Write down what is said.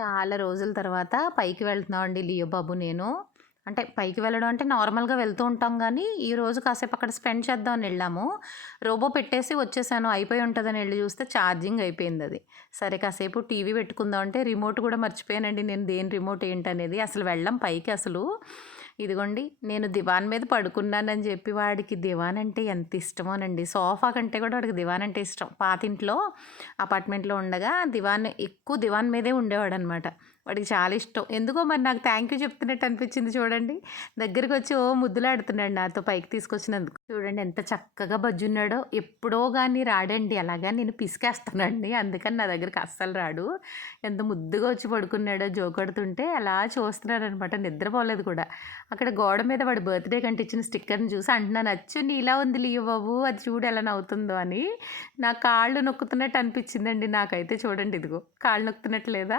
చాలా రోజుల తర్వాత పైకి వెళ్తున్నామండి లియో బాబు నేను. అంటే పైకి వెళ్ళడం అంటే నార్మల్గా వెళ్తూ ఉంటాం కానీ ఈరోజు కాసేపు అక్కడ స్పెండ్ చేద్దామని వెళ్ళాము. రోబో పెట్టేసి వచ్చేసాను. అయిపోయి ఉంటుందని వెళ్ళి చూస్తే ఛార్జింగ్ అయిపోయింది అది. సరే కాసేపు టీవీ పెట్టుకుందాం అంటే రిమోట్ కూడా మర్చిపోయానండి నేను. దేని రిమోట్ ఏంటనేది. అసలు వెళ్ళం పైకి అసలు. ఇదిగోండి నేను దివాన్ మీద పడుకున్నానని చెప్పి వాడికి దివాన్ అంటే ఎంత ఇష్టమోనండి. సోఫా కంటే కూడా వాడికి దివాన్ అంటే ఇష్టం. పాతింట్లో అపార్ట్మెంట్లో ఉండగా దివాన్ ఎక్కువ దివాన్ మీదే ఉండేవాడు అనమాట వాడికి చాలా ఇష్టం. ఎందుకో మరి నాకు థ్యాంక్ యూ చెప్తున్నట్టు అనిపించింది చూడండి. దగ్గరికి వచ్చి ఓ ముద్దులాడుతున్నాడు నాతో పైకి తీసుకొచ్చినందుకు. చూడండి ఎంత చక్కగా బజ్జున్నాడో. ఎప్పుడో కానీ రాడండి. అలాగా నేను పిసికేస్తానండి అందుకని నా దగ్గరికి అస్సలు రాడు. ఎంత ముద్దుగా వచ్చి పడుకున్నాడో జోకొడుతుంటే అలా చూస్తున్నాడు అనమాట నిద్రపోలేదు కూడా. అక్కడ గోడ మీద వాడి బర్త్డే కంటించిన స్టిక్కర్ని చూసి అంటున్నాను అచ్చు నీలా ఉంది లియో బాబు అది చూడు ఎలా నవ్వుతుందో అని. నా కాళ్ళు నొక్కుతున్నట్టు అనిపించిందండి నాకైతే చూడండి ఇదిగో. కాళ్ళు నొక్కుతున్నట్టు లేదా?